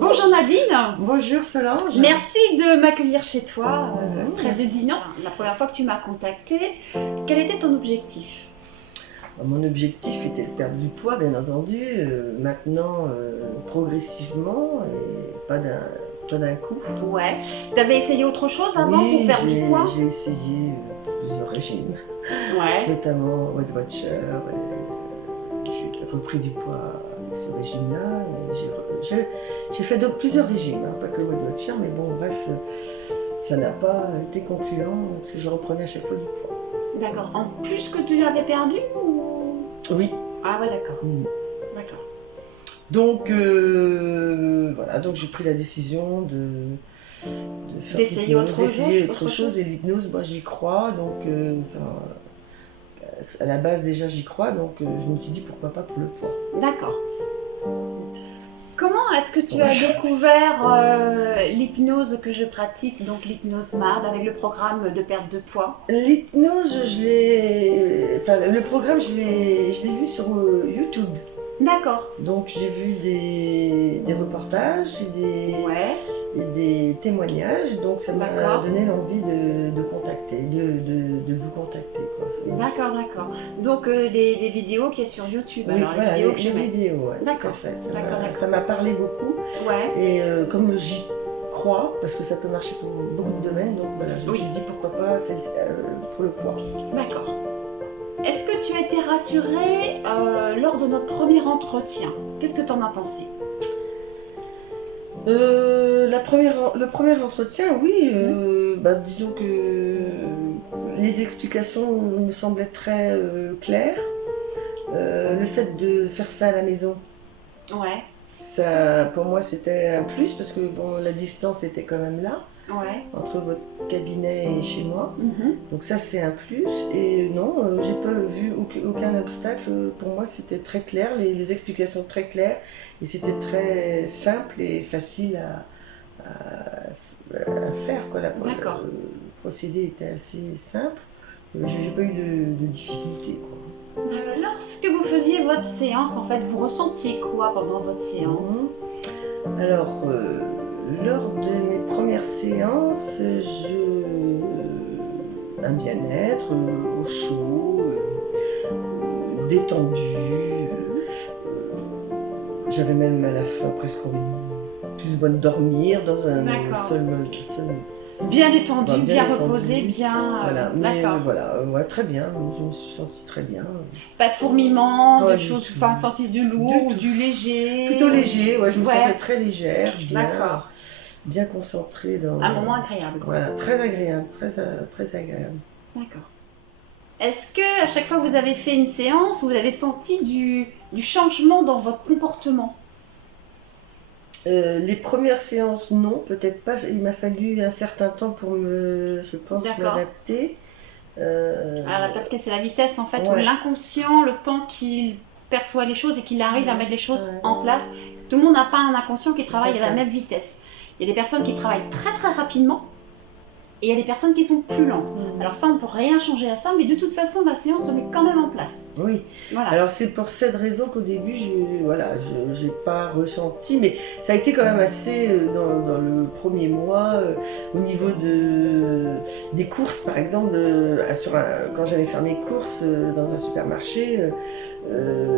Bonjour Nadine, Bonjour Solange. merci de m'accueillir chez toi, près de Dinan. La première fois que tu m'as contactée, quel était ton objectif? Mon objectif était de perdre du poids, bien entendu. Maintenant, progressivement et pas d'un coup. Ouais. Tu avais essayé autre chose avant Oui, pour perdre du poids? j'ai essayé plusieurs régimes, Ouais. notamment Weight Watcher. J'ai repris du poids avec ce régime-là. J'ai fait plusieurs régimes, hein, pas que le Weight Watcher, mais bon, bref, ça n'a pas été concluant parce que je reprenais à chaque fois du poids. D'accord. En plus que tu l'avais perdu ou... Oui. Ah ouais, d'accord. Mm. D'accord. Donc voilà, donc j'ai pris la décision D'essayer autre chose. Et l'hypnose, moi j'y crois, donc à la base déjà j'y crois, donc je me suis dit pourquoi pas pour le poids. D'accord. Comment est-ce que tu as découvert l'hypnose que je pratique, donc l'hypnose MAD, avec le programme de perte de poids? L'hypnose, le programme, je l'ai vu sur YouTube. D'accord. Donc j'ai vu des reportages et des témoignages, donc ça m'a donné l'envie de vous contacter. D'accord. Donc des vidéos qui est sur YouTube, oui, alors voilà, les vidéos ouais, d'accord. Ça m'a parlé beaucoup. Ouais. Et comme j'y crois, parce que ça peut marcher pour beaucoup de domaines, donc voilà, je me suis dit pourquoi pas pour le poids. D'accord. Est-ce que tu as été rassurée lors de notre premier entretien? Qu'est-ce que tu en as pensé? Le premier entretien, oui, disons que les explications me semblaient très claires. Le fait de faire ça à la maison, ouais. Ça, pour moi, c'était un plus parce que bon, la distance était quand même là, ouais. entre votre cabinet et chez moi. Mm-hmm. Donc ça, c'est un plus. Et non, j'ai pas vu aucun obstacle. Pour moi, c'était très clair, les explications très claires. Et c'était très simple et facile à faire. D'accord. Le procédé était assez simple. J'ai pas eu de difficultés. Lorsque vous faisiez votre séance, en fait, vous ressentiez quoi pendant votre séance? Alors, lors de mes premières séances, un bien-être, au chaud, détendu. J'avais même à la fin presque envie de plus bonne dormir dans un seul bien détendu, bien reposé, bien. Voilà, mais voilà, ouais, très bien. Je me suis sentie très bien. Pas de fourmillement, de choses, enfin, senti du lourd ou du léger. Plutôt léger, ouais, je me sentais très légère, bien concentrée dans. Un moment agréable. Voilà, très agréable, très agréable. D'accord. Est-ce que à chaque fois que vous avez fait une séance, vous avez senti du changement dans votre comportement? Les premières séances, non, peut-être pas. Il m'a fallu un certain temps pour m'adapter. Parce que c'est la vitesse en fait, où l'inconscient, le temps qu'il perçoit les choses et qu'il arrive à mettre les choses en place. Tout le monde n'a pas un inconscient qui travaille à la même vitesse. Il y a des personnes qui travaillent très très rapidement. Et il y a des personnes qui sont plus lentes. Alors ça, on ne peut rien changer à ça, mais de toute façon, la séance se met quand même en place. Oui. Voilà. Alors c'est pour cette raison qu'au début, je n'ai pas ressenti, mais ça a été quand même assez dans le premier mois, au niveau des courses, par exemple, quand j'allais faire mes courses dans un supermarché,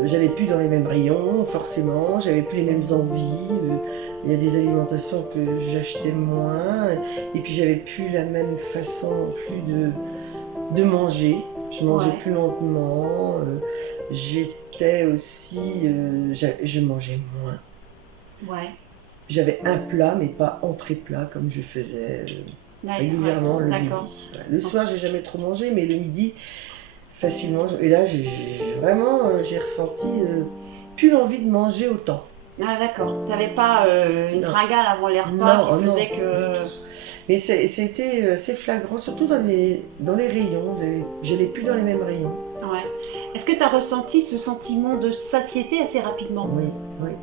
j'allais plus dans les mêmes rayons, forcément, j'avais plus les mêmes envies. Il y a des alimentations que j'achetais moins, et puis j'avais plus la même façon non plus de manger. Je mangeais plus lentement, j'étais aussi, je mangeais moins. Ouais. J'avais un plat, mais pas entrée-plat comme je faisais régulièrement le midi. Le soir, j'ai jamais trop mangé, mais le midi, facilement. Et là, j'ai ressenti plus l'envie de manger autant. Ah d'accord, tu n'avais pas une fringale avant les repas qui faisait que... Mais c'était assez flagrant, surtout dans les rayons. Je n'allais plus dans les mêmes rayons. Ouais. Est-ce que tu as ressenti ce sentiment de satiété assez rapidement? Oui. Ouais,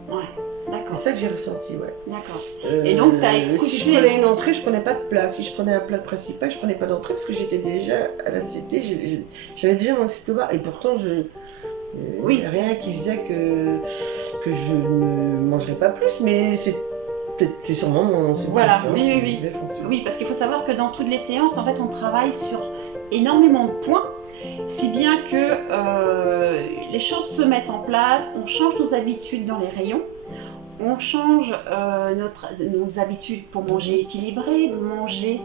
d'accord. C'est ça que j'ai ressenti, ouais. D'accord. Et donc, tu as écouté... Si je prenais une entrée, je prenais pas de plat. Si je prenais un plat principal, je prenais pas d'entrée parce que j'étais déjà à la satiété. J'avais déjà mon estomac et pourtant, rien qui faisait que je ne mangerais pas plus. Mais c'est sûrement mon Voilà, subconscient oui. qui fonctionne. Oui, parce qu'il faut savoir que dans toutes les séances, en fait, on travaille sur énormément de points, si bien que les choses se mettent en place, on change nos habitudes dans les rayons, on change nos habitudes pour manger équilibré, manger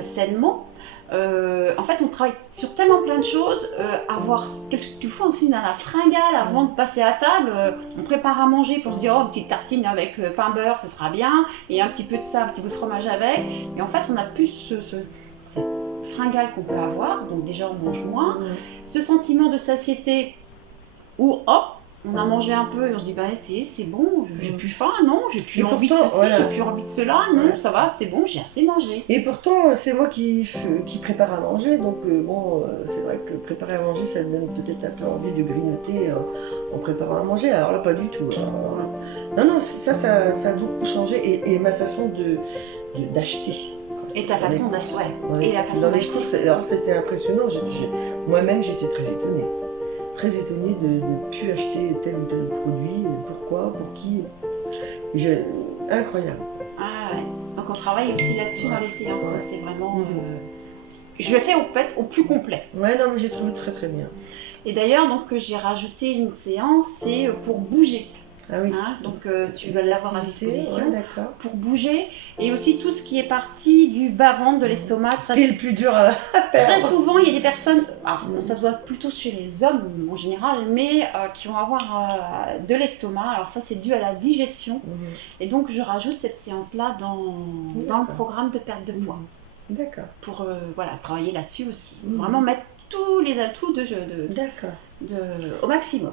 sainement. En fait, on travaille sur tellement plein de choses. Avoir quelquefois aussi dans la fringale avant de passer à table, on prépare à manger pour se dire oh, une petite tartine avec pain beurre, ce sera bien, et un petit peu de ça, un petit peu de fromage avec. Et en fait, on a plus cette fringale qu'on peut avoir, donc déjà on mange moins. Ce sentiment de satiété où hop, on a mangé un peu et on se dit bah c'est bon, j'ai plus faim, non, j'ai plus envie de ceci, j'ai plus envie de cela, non, ça va, c'est bon, j'ai assez mangé. Et pourtant, c'est moi qui prépare à manger, donc c'est vrai que préparer à manger, ça donne peut-être un peu envie de grignoter en préparant à manger. Alors là, pas du tout. Non, ça a beaucoup changé et ma façon d'acheter. Et ta façon d'acheter, ouais. Et la façon dans les d'acheter. courses, alors c'était impressionnant. Moi-même, j'étais très étonnée. Très étonnée de ne plus acheter tel ou tel produit. Pourquoi, pour qui. Incroyable. Ah ouais. Donc on travaille aussi là-dessus dans les séances. Ouais. C'est vraiment. Je le fais au plus complet. Ouais, non, mais j'ai trouvé très très bien. Et d'ailleurs, donc j'ai rajouté une séance, c'est pour bouger. Ah oui. Hein, donc tu vas l'avoir à disposition pour bouger, et aussi tout ce qui est parti du bas-ventre, de l'estomac. Qui est le plus dur à perdre. Très souvent, il y a des personnes, alors ça se voit plutôt chez les hommes en général, mais qui vont avoir de l'estomac. Alors ça, c'est dû à la digestion. Et donc je rajoute cette séance-là dans le programme de perte de poids. D'accord. Pour travailler là-dessus aussi. Vraiment mettre tous les atouts au maximum.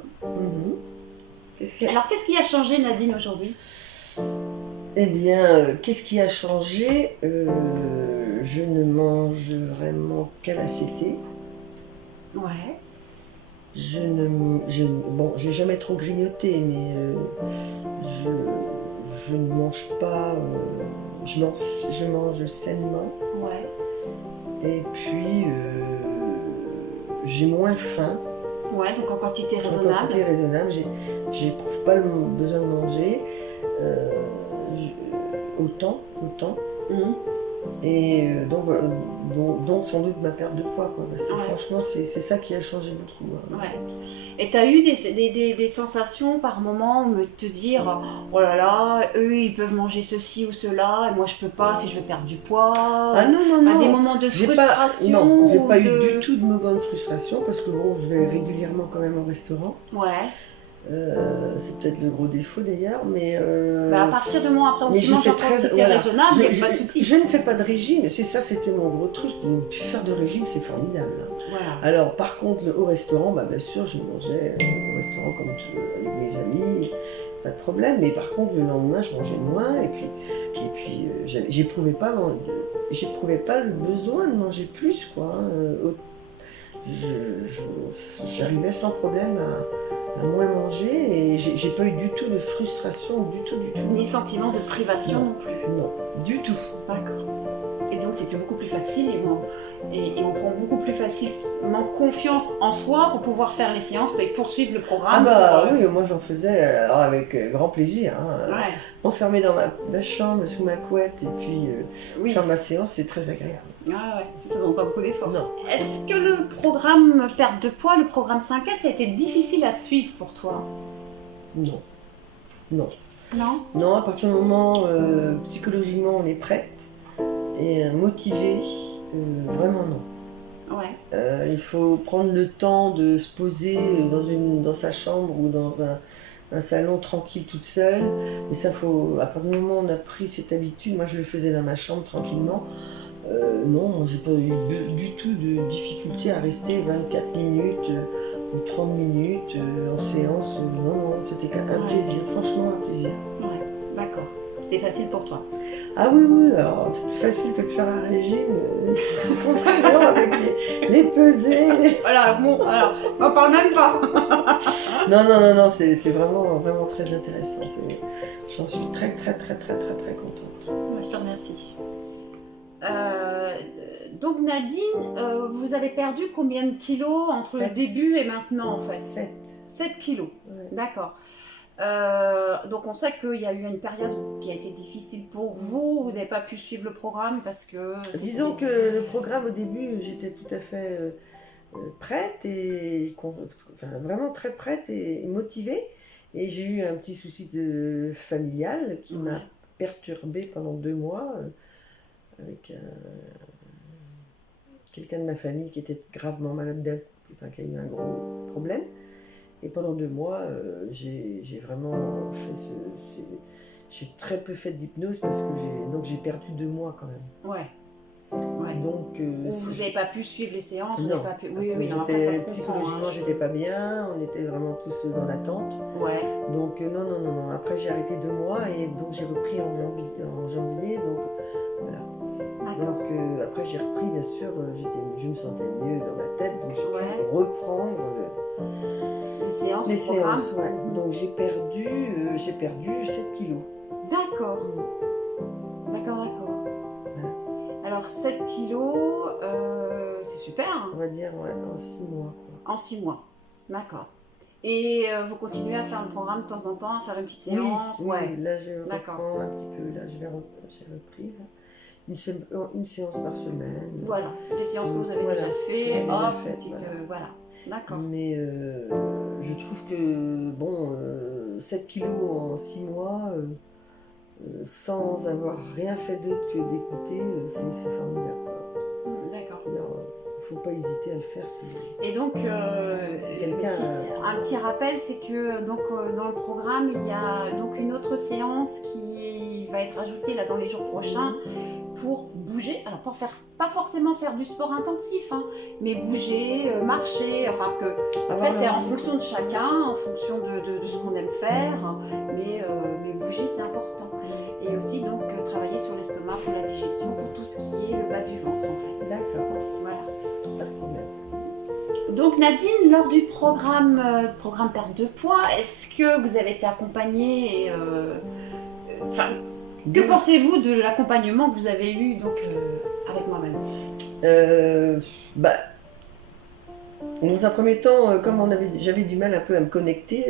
Alors, qu'est-ce qui a changé, Nadine, aujourd'hui ? Eh bien, qu'est-ce qui a changé ? Je ne mange vraiment qu'à la satiété. Ouais. J'ai jamais trop grignoté, mais je ne mange pas. Je mange sainement. Ouais. Et puis, j'ai moins faim. Ouais, donc en quantité raisonnable. En quantité raisonnable, j'éprouve pas le besoin de manger autant. Et donc sans doute ma perte de poids, quoi. Parce que franchement, c'est ça qui a changé beaucoup. Ouais. Et tu as eu des sensations par moment de te dire oh là là, eux ils peuvent manger ceci ou cela, et moi je peux pas si je veux perdre du poids. Ah non. Des moments de frustration. Non, j'ai pas eu du tout de moments de frustration parce que je vais régulièrement quand même au restaurant. Ouais. C'est peut-être le gros défaut d'ailleurs, mais... à partir de moi, après, on mange en quantité raisonnable, il n'y a pas de souci. Je ne fais pas de régime, c'était mon gros truc. De ne plus faire de régime, c'est formidable. Voilà. Alors, par contre, au restaurant, bien sûr, je mangeais au restaurant comme avec mes amis, pas de problème. Mais par contre, le lendemain, je mangeais moins, et puis j'éprouvais pas le besoin de manger plus, quoi. J'arrivais sans problème à moins manger et j'ai pas eu du tout de frustration, du tout. Ni sentiment de privation non plus. Non, du tout. D'accord. Et donc c'est beaucoup plus facile et on prend beaucoup plus facilement confiance en soi pour pouvoir faire les séances et poursuivre le programme. Oui, moi j'en faisais avec grand plaisir. Enfermé dans ma chambre, sous ma couette et puis faire ma séance, c'est très agréable. Ah ouais, ça ne demande pas beaucoup d'efforts. Non. Est-ce que le programme perte de poids, le programme 5S, a été difficile à suivre pour toi ? Non. Non, à partir du moment psychologiquement on est prête et motivée, vraiment non. Ouais. Il faut prendre le temps de se poser dans sa chambre ou dans un salon tranquille toute seule. Et ça, à partir du moment où on a pris cette habitude, moi je le faisais dans ma chambre tranquillement. Non, j'ai pas eu du tout de difficulté à rester 24 minutes ou 30 minutes en séance. Non, c'était un plaisir, franchement un plaisir. Ouais, d'accord. C'était facile pour toi. Ah oui, alors c'est plus facile que de faire un régime, contrairement avec les pesées. Voilà, bon, alors, on n'en parle même pas. Non, c'est vraiment, vraiment très intéressant. J'en suis très contente. Ouais, je te remercie. Donc Nadine, vous avez perdu combien de kilos entre le début et maintenant en fait ? 7. 7 kilos, Ouais. d'accord. Donc on sait qu'il y a eu une période qui a été difficile pour vous. Vous n'avez pas pu suivre le programme parce que... Disons que le programme au début, j'étais tout à fait prête et vraiment très prête et motivée. Et j'ai eu un petit souci familial qui m'a perturbée pendant 2 mois avec quelqu'un de ma famille qui était gravement malade, qui a eu un gros problème. Et pendant 2 mois, j'ai vraiment fait j'ai très peu fait d'hypnose parce que j'ai perdu 2 mois quand même. Ouais. Donc, vous n'avez pas pu suivre les séances, non, pas pu... psychologiquement, j'étais pas bien, on était vraiment tous dans l'attente. Ouais. Donc non. Après j'ai arrêté 2 mois et donc j'ai repris en janvier, donc voilà. Donc après j'ai repris, bien sûr, je me sentais mieux dans ma tête, donc j'ai pu reprendre les séances. Ouais. Donc j'ai perdu 7 kilos. D'accord. D'accord. Voilà. Alors 7 kilos, c'est super. On va dire en 6 mois. En 6 mois, d'accord. Et vous continuez à faire le programme de temps en temps, à faire une petite séance? Oui, là je reprends un petit peu, là j'ai repris. Là. Une séance par semaine. Voilà, les séances que vous avez déjà fait, voilà. D'accord. Mais je trouve que, 7 kilos en 6 mois, sans avoir rien fait d'autre que d'écouter, c'est formidable. D'accord. Il ne faut pas hésiter à le faire. Et donc, un petit rappel, c'est que donc, dans le programme, il y a donc une autre séance qui va être ajoutée là, dans les jours prochains pour bouger. Alors, pas forcément faire du sport intensif, hein, mais bouger, marcher. Enfin, après, c'est en fonction de chacun, en fonction de ce qu'on aime faire. Mais bouger, c'est important. Et aussi, donc, travailler sur l'estomac pour la digestion, pour tout ce qui est le bas du ventre, en fait. D'accord. Voilà. Pas de problème. Donc Nadine, lors du programme perte de poids, est-ce que vous avez été accompagnée que pensez-vous de l'accompagnement que vous avez eu donc, avec moi-même? Dans un premier temps, comme j'avais du mal un peu à me connecter,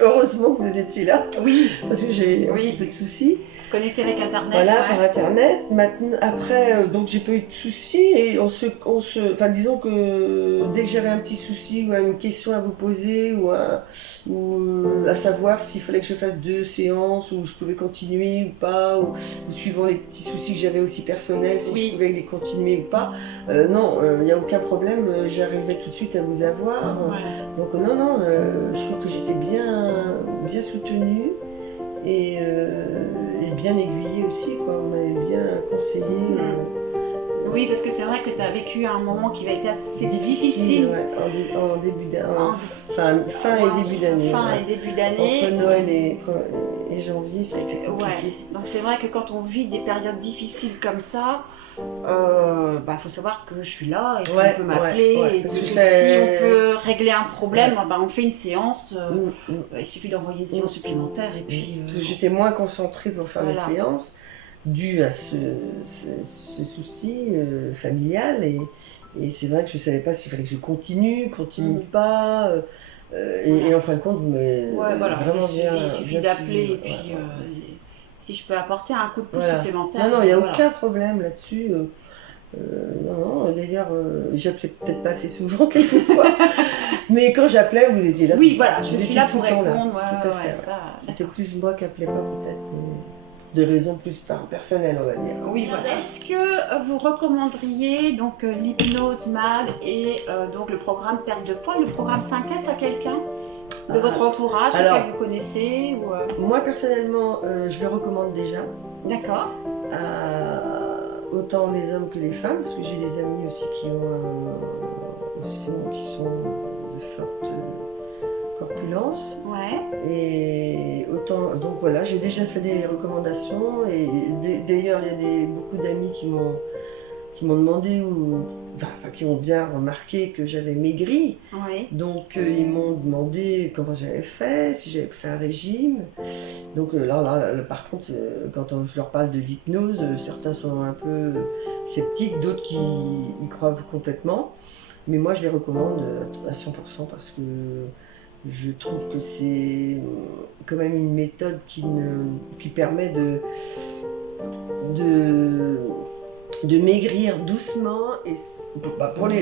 heureusement que vous étiez là. Oui. Parce que j'ai un petit peu de soucis. Connecté avec Internet. Voilà, par Internet. Maintenant, après, donc j'ai pas eu de soucis et disons que dès que j'avais un petit souci ou une question à vous poser ou à savoir s'il fallait que je fasse 2 séances ou je pouvais continuer ou pas, ou suivant les petits soucis que j'avais aussi personnels, si je pouvais les continuer ou pas, non, il n'y a aucun problème, j'arrivais tout de suite à vous avoir. Donc non, je trouve que j'étais bien soutenue. Et bien aiguillée aussi, quoi. On m'avait bien conseillé. Oui, parce que c'est vrai que tu as vécu un moment qui va être assez difficile. Ouais, en début d'année. Fin et début d'année. Et début d'année. Entre Noël et janvier, ça a été compliqué. Ouais. Donc c'est vrai que quand on vit des périodes difficiles comme ça, faut savoir que je suis là et qu'on peut m'appeler. Et que si on peut régler un problème, on fait une séance. Il suffit d'envoyer une séance supplémentaire. Et puis, parce que j'étais moins concentrée pour faire les séances, dû à ce souci familial. Et c'est vrai que je ne savais pas s'il fallait que je continue pas. Et en fin de compte, vous m'avez vraiment bien. Il suffit d'appeler et puis si je peux apporter un coup de pouce supplémentaire. Non, il n'y a aucun problème là-dessus. Non, d'ailleurs, j'appelais peut-être pas assez souvent quelquefois, mais quand j'appelais, vous étiez là. Oui, voilà, je suis là pour répondre. Tout à fait. C'était plus moi qui appelais pas peut-être, mais de raisons plus personnelles, on va dire. Oui, voilà. Est-ce que vous recommanderiez donc l'hypnose MAD et donc le programme perte de poids, le programme 5S à quelqu'un de votre entourage que vous connaissez ou Moi personnellement, je le recommande déjà. D'accord. Autant les hommes que les femmes, parce que j'ai des amis aussi qui sont de forte corpulence. Ouais. Et autant, donc voilà, j'ai déjà fait des recommandations et d'ailleurs il y a beaucoup d'amis qui m'ont demandé qui ont bien remarqué que j'avais maigri. Oui. Donc ils m'ont demandé comment j'avais fait, si j'avais fait un régime. Donc là, par contre, quand je leur parle de l'hypnose, certains sont un peu sceptiques, d'autres qui y croient complètement. Mais moi, je les recommande à 100% parce que Je trouve que c'est quand même une méthode qui permet de maigrir doucement. Et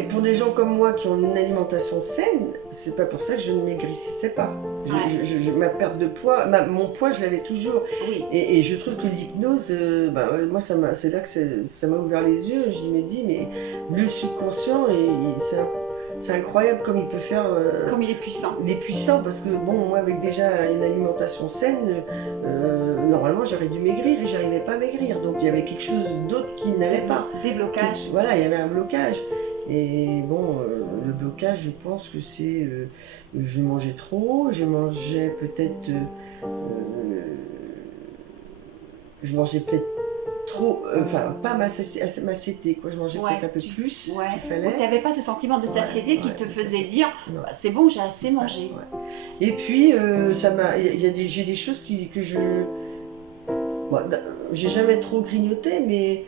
pour des gens comme moi qui ont une alimentation saine, c'est pas pour ça que je ne maigrissais pas. Ma perte de poids, mon poids, je l'avais toujours. Oui. Et je trouve que l'hypnose, moi, c'est là que ça m'a ouvert les yeux. Je me dis, mais le subconscient, c'est incroyable comme il peut faire. Comme il est puissant. Il est puissant parce que, bon, moi, avec déjà une alimentation saine, normalement, j'aurais dû maigrir et j'arrivais pas à maigrir. Donc, il y avait quelque chose d'autre qui n'allait pas. Des blocages. Voilà, il y avait un blocage. Et bon, le blocage, je pense que c'est. Je mangeais trop, je mangeais peut-être. Je mangeais peut-être trop, enfin pas ma satiété, quoi. Je mangeais peut-être un peu plus qu'il fallait. Tu n'avais pas ce sentiment de satiété qui te faisait dire bah, c'est bon, j'ai assez mangé. Et puis j'ai des choses que je, j'ai jamais trop grignoté, mais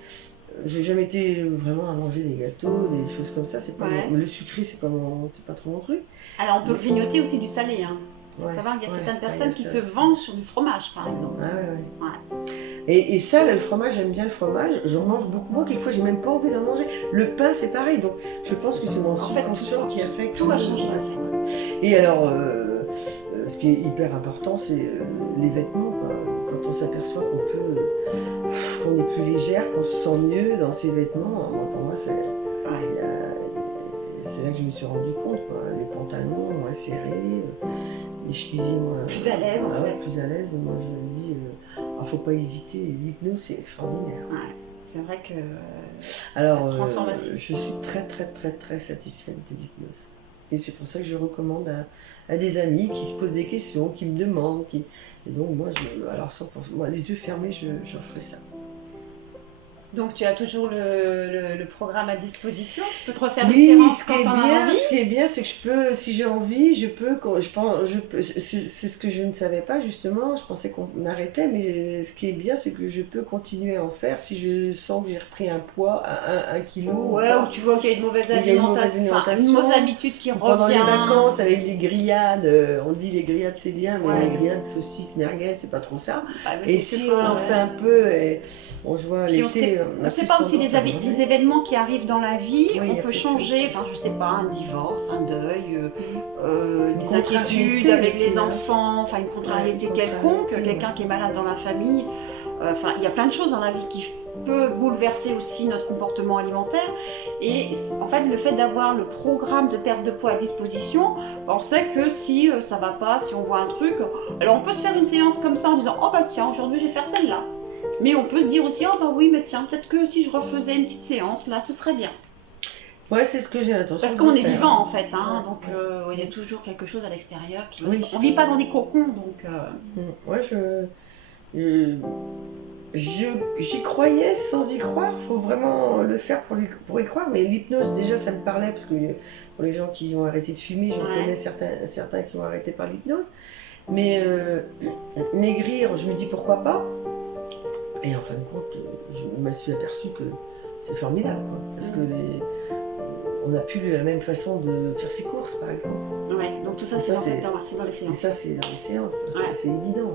j'ai jamais été vraiment à manger des gâteaux, des choses comme ça. C'est pas le sucré, c'est pas trop mon truc. Alors on peut grignoter aussi du salé, hein. Faut savoir qu'il y a certaines personnes qui se vendent sur du fromage, par exemple. Et ça, le fromage, j'aime bien le fromage. J'en mange beaucoup. Moi, quelquefois, j'ai même pas envie d'en manger. Le pain, c'est pareil. Donc, je pense que c'est mon subconscient qui a fait que tout a changé, en fait. Et alors, ce qui est hyper important, c'est les vêtements, quoi. Quand on s'aperçoit qu'on est plus légère, qu'on se sent mieux dans ses vêtements, pour moi, c'est là que je me suis rendu compte, quoi. Les pantalons moins serrés, les chemisiers moins... Plus à l'aise, en fait. Plus à l'aise. Moi, je me dis, faut pas hésiter. L'hypnose, c'est extraordinaire. C'est vrai que... Alors, je suis très, très, très, très satisfaite de l'hypnose. Et c'est pour ça que je recommande à des amis qui se posent des questions, qui me demandent. Et donc, moi, alors 100%, moi, les yeux fermés, je ferai ça. Donc tu as toujours le programme à disposition, tu peux te refaire une séance quand tu en as envie. Ce qui est bien, c'est que je peux, si j'ai envie, je peux, c'est ce que je ne savais pas justement, je pensais qu'on arrêtait, mais ce qui est bien, c'est que je peux continuer à en faire si je sens que j'ai repris un poids à 1 kilo. Ouais, ou tu vois qu'il y a une mauvaise alimentation, une mauvaise habitude qui revient. Pendant les vacances, avec les grillades, on dit les grillades c'est bien, mais les grillades saucisses, merguez, c'est pas trop ça. Et si on en fait un peu, on se voit l'été... On ne sait pas aussi les événements qui arrivent dans la vie, on peut changer, enfin je sais pas, un divorce, un deuil, des inquiétudes avec les enfants, enfin une contrariété quelconque, quelqu'un qui est malade dans la famille, enfin il y a plein de choses dans la vie qui peut bouleverser aussi notre comportement alimentaire. Et en fait le fait d'avoir le programme de perte de poids à disposition, on sait que si ça va pas, si on voit un truc, alors on peut se faire une séance comme ça en disant oh bah tiens aujourd'hui je vais faire celle-là. Mais on peut se dire aussi, oh bah oui, mais tiens, peut-être que si je refaisais une petite séance, là, ce serait bien. Ouais, c'est ce que j'ai l'intention. Parce qu'on est vivant, en fait, hein, donc il y a toujours quelque chose à l'extérieur. On ne vit pas dans des cocons, donc... Ouais, j'y croyais sans y croire, il faut vraiment le faire pour y croire. Mais l'hypnose, déjà, ça me parlait, parce que pour les gens qui ont arrêté de fumer, j'en connais certains qui ont arrêté par l'hypnose. Mais maigrir, je me dis pourquoi pas. Et en fin de compte, je me suis aperçue que c'est formidable, quoi, parce que on n'a plus la même façon de faire ses courses, par exemple. Ouais, donc tout ça, c'est dans les séances. Et ça, c'est dans les séances, c'est évident.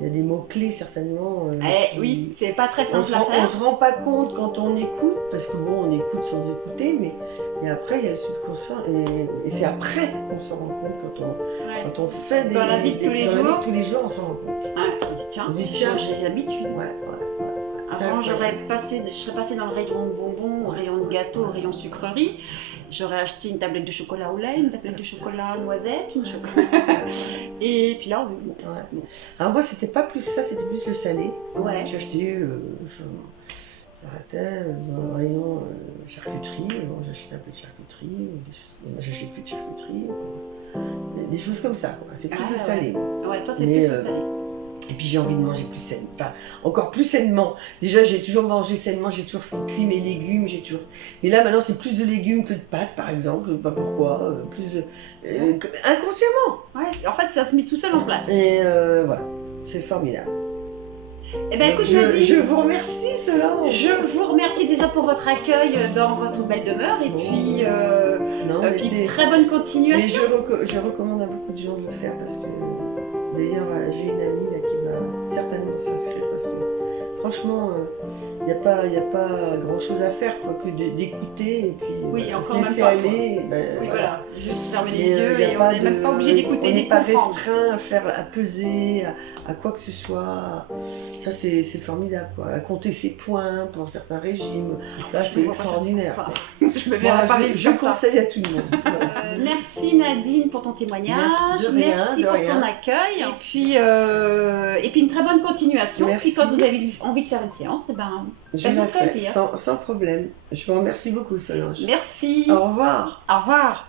Il y a des mots-clés, certainement. Oui, c'est pas très simple à faire. On se rend pas compte quand on écoute, parce que bon, on écoute sans écouter, mais et après, il y a le subconscient, et c'est après qu'on s'en rend compte, quand on fait dans la vie de tous les jours, on s'en rend compte. On dit tiens, j'ai l'habitude. Avant, je serais passée dans le rayon de bonbons, au rayon de gâteaux, au rayon sucrerie. J'aurais acheté une tablette de chocolat au lait, une tablette de chocolat noisette, et puis là, Alors moi, c'était pas plus ça, c'était plus le salé. J'ai acheté, j'arrêtais dans le rayon charcuterie. J'achetais un peu de charcuterie, j'achète plus de charcuterie, des choses comme ça. C'est plus le salé. Ouais, toi, c'est plus le salé. Et puis j'ai envie de manger plus sainement, enfin encore plus sainement. Déjà j'ai toujours mangé sainement, j'ai toujours cuit mes légumes, Mais là maintenant c'est plus de légumes que de pâtes par exemple, je sais pas pourquoi, inconsciemment. Ouais, en fait ça se met tout seul en place. Et voilà, c'est formidable. Eh ben écoute, je vous remercie Solange. Je vous remercie déjà pour votre accueil dans votre belle demeure et puis, très bonne continuation. Mais je recommande à beaucoup beaucoup de gens de le faire parce que d'ailleurs j'ai une amie là, qui va certainement s'inscrire parce que franchement il n'y a pas grand chose à faire quoi, que d'écouter et puis encore se laisser même pas, aller. Oui, voilà, juste fermer les yeux et on n'est même pas obligé d'écouter, on n'est pas restreint à peser, à quoi que ce soit. Ça c'est formidable quoi. À compter ses points pour certains régimes. Là c'est extraordinaire. Je me verrais pas vivre je comme ça. conseille à tout le monde. Merci Nadine pour ton témoignage. Merci pour ton accueil. Et puis une très bonne continuation. Merci. Puis quand vous avez envie de faire une séance, je la fais plaisir. sans problème. Je vous remercie beaucoup Solange. Merci. Au revoir. Au revoir.